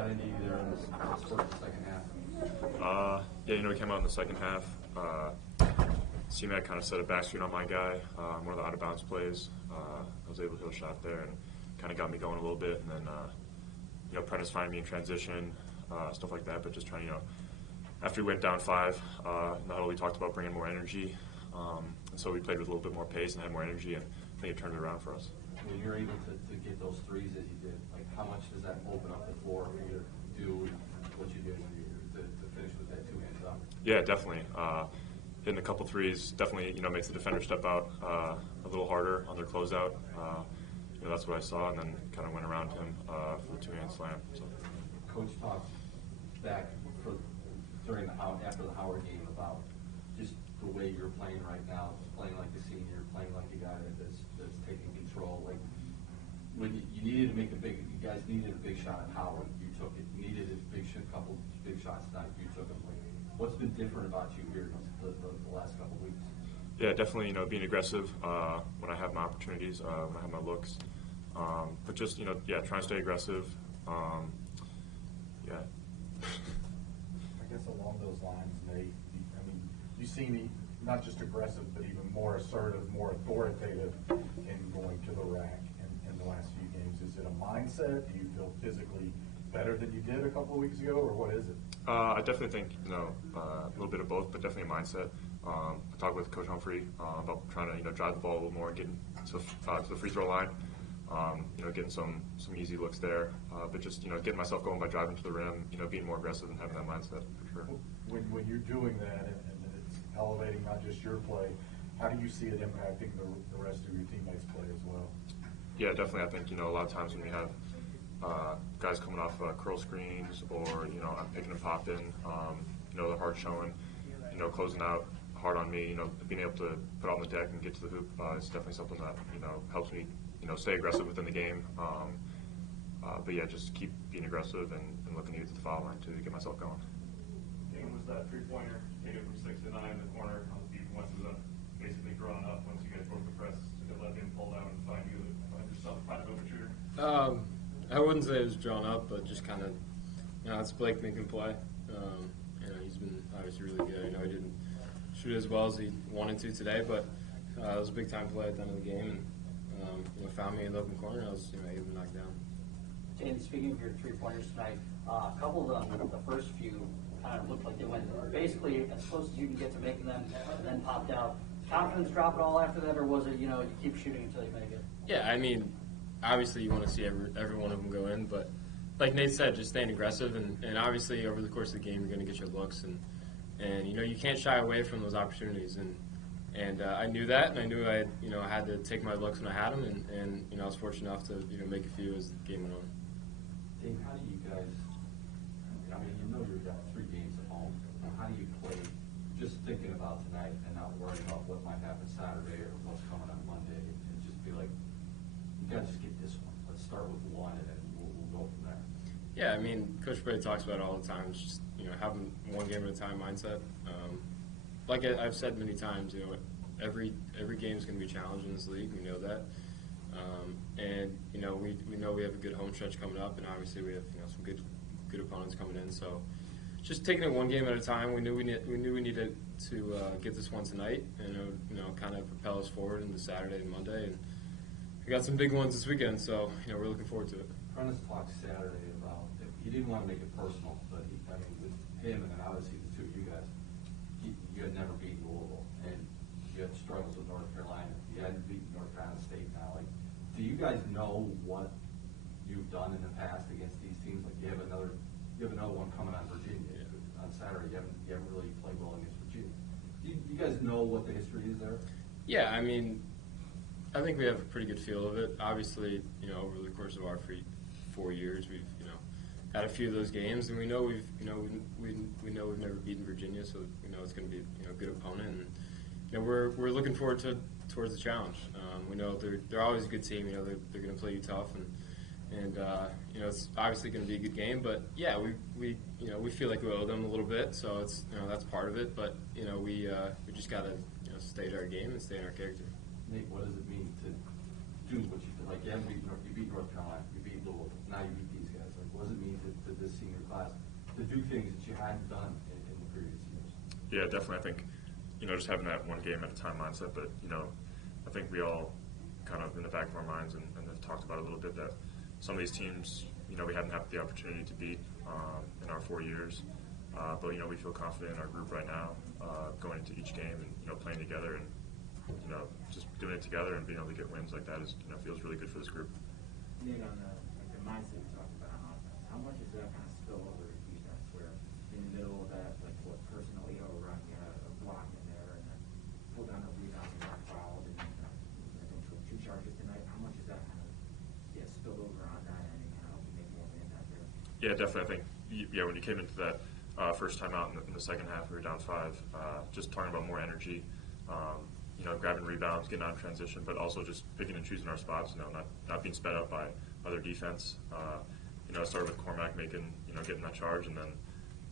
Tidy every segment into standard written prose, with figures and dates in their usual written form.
got into you there in the spurt of the second half? Yeah, we came out in the second half. C-Mac kind of set a back screen on my guy, one of the out-of-bounds plays. I was able to hit a shot there and kind of got me going a little bit. And then, Prentice finding me in transition, stuff like that. But just trying, after we went down 5, in the huddle we talked about bringing more energy. And so we played with a little bit more pace and had more energy, and I think it turned it around for us. When you're able to get those threes as you did, like how much does that open up the floor for you to do what you did to finish with that 2 hands up? Yeah, definitely. Hitting a couple threes definitely, makes the defender step out a little harder on their closeout. That's what I saw, and then kind of went around him for the 2-hand slam. So. Coach talked back after the Howard game about just the way you're playing right now, playing like the senior, playing like a guy that's taking control. Like when you needed to make you guys needed a big shot at Howard, you took it. You needed couple big shots tonight, you took them. Like, what's been different about you here the last couple of weeks? Yeah, definitely. Being aggressive when I have my opportunities, when I have my looks, but just trying to stay aggressive. Yeah. I guess along those lines, Nate, you seem not just aggressive, but even more assertive, more authoritative in going to the rack in the last few games. Is it a mindset? Do you feel physically better than you did a couple of weeks ago, or what is it? I definitely think a little bit of both, but definitely a mindset. I talked with Coach Humphrey about trying to drive the ball a little more and getting to the free throw line. Getting some easy looks there, but just getting myself going by driving to the rim. Being more aggressive and having that mindset for sure. When you're doing that and it's elevating not just your play, how do you see it impacting the rest of your teammates' play as well? Yeah, definitely. I think a lot of times when we have guys coming off curl screens or I'm picking and popping, the hard showing, closing out hard on me, being able to put on the deck and get to the hoop is definitely something that helps me stay aggressive within the game. But yeah, just keep being aggressive and looking to get to the foul line to get myself going. Dane, was that 3-pointer taken from 6 to 9 in the corner on the deep once it was basically drawn up once you guys broke the press to let him pull out and find yourself find an over shooter? I wouldn't say it was drawn up, but just kind of, it's Blake making play. He's been obviously really good. He didn't shoot as well as he wanted to today, but it was a big time play at the end of the game, and found me in the open corner. I was able to knock down. Dane, speaking of your 3-pointers tonight, a couple of them, the first few, kind of looked like they went basically as close as you can get to making them, and then popped out. Confidence drop at all after that, or was it you keep shooting until you make it? Yeah, obviously you want to see every one of them go in, but like Nate said, just staying aggressive, and obviously over the course of the game you're going to get your looks, and you can't shy away from those opportunities, and I knew that, and I knew I had to take my looks when I had them, and I was fortunate enough to make a few as the game went on. Dave, how do you guys? You've got 3 games at home. How do you play? Just thinking about tonight and not worrying about what might happen Saturday or what's coming on Monday, and just be like, you got to just get this one. Let's start with one, and then we'll go from there. Yeah, Coach Brady talks about it all the time. It's just having one game at a time mindset. Like I've said many times, every game is going to be a challenge in this league. We know that, and we know we have a good home stretch coming up, and obviously we have some good opponents coming in. So just taking it one game at a time. We knew we needed to get this one tonight, and kind of propel us forward into Saturday and Monday. And we got some big ones this weekend, so we're looking forward to it. Prentice talked Saturday about he didn't want to make it personal, but with him and then obviously the two of you guys, you had never beaten Louisville, and you had struggles with North Carolina. You hadn't beaten North Carolina State now. Like, do you guys know what you've done in the past against these teams? Like, you have another one coming on Virginia on Saturday. You haven't really played well against Virginia. Do you guys know what the history is there? Yeah, I think we have a pretty good feel of it. Obviously, over the course of our 4 years, we've had a few of those games, and we know we've never beaten Virginia, so we know it's going to be a good opponent, and we're looking forward towards the challenge. We know they're always a good team. They're going to play you tough, and it's obviously going to be a good game. But yeah, we feel like we owe them a little bit, so it's that's part of it. But we just got to stay to our game and stay in our character. Nate, what does it mean to do what you did? Like, you beat North Carolina, you beat Louisville, now you beat these guys. Like, what does it mean to this to do things that you hadn't done in the previous years. Yeah, definitely. I think, just having that one game at a time mindset, but, I think we all kind of in the back of our minds and have talked about it a little bit that some of these teams, we haven't had the opportunity to beat in our 4 years. But, we feel confident in our group right now, going into each game and, playing together and, just doing it together and being able to get wins like that is, feels really good for this group. Nate, on the mindset you talked about on offense, how much does that kind of spill over to defense where in the middle of that, like what personal 8-0 run, you had a block in there and then pulled down a rebound and got fouled and I think took 2 charges tonight. How much does that kind of get spilled over on that end and kind of help you make more of an impact there? Yeah, definitely. I think, when you came into that first time out in the second half, we were down 5, just talking about more energy, grabbing rebounds, getting out of transition, but also just picking and choosing our spots, not being sped up by other defense. It started with Cormac getting that charge, and then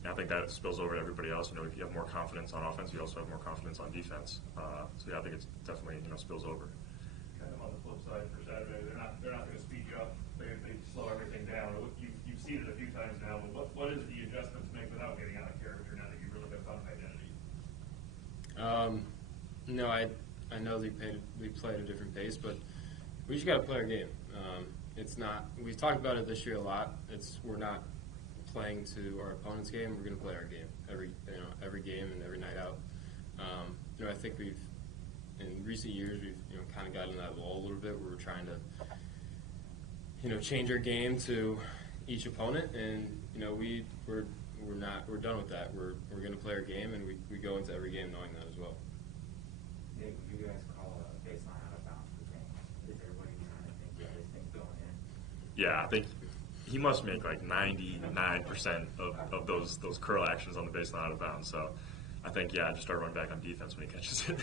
I think that spills over to everybody else. If you have more confidence on offense, you also have more confidence on defense. So yeah, I think it's definitely, spills over. Kind of on the flip side for Saturday, they're not going to speed you up. They slow everything down. You've seen it a few times now, but what is the adjustments make without getting out of character now that you really have found identity? No, I know we play at a different pace, but we just got to play our game. It's not. We've talked about it this year a lot. We're not playing to our opponent's game. We're going to play our game every game and every night out. I think in recent years we've kind of gotten that lull a little bit where we're trying to change our game to each opponent, and we're done with that. We're going to play our game, and we go into every game knowing that as well. Nate, would you guys call a baseline out of bounds for Dane? Is everybody kind of think that this thing's going in? Yeah, I think he must make like 99% of those curl actions on the baseline out of bounds. So I think, just start running back on defense when he catches it.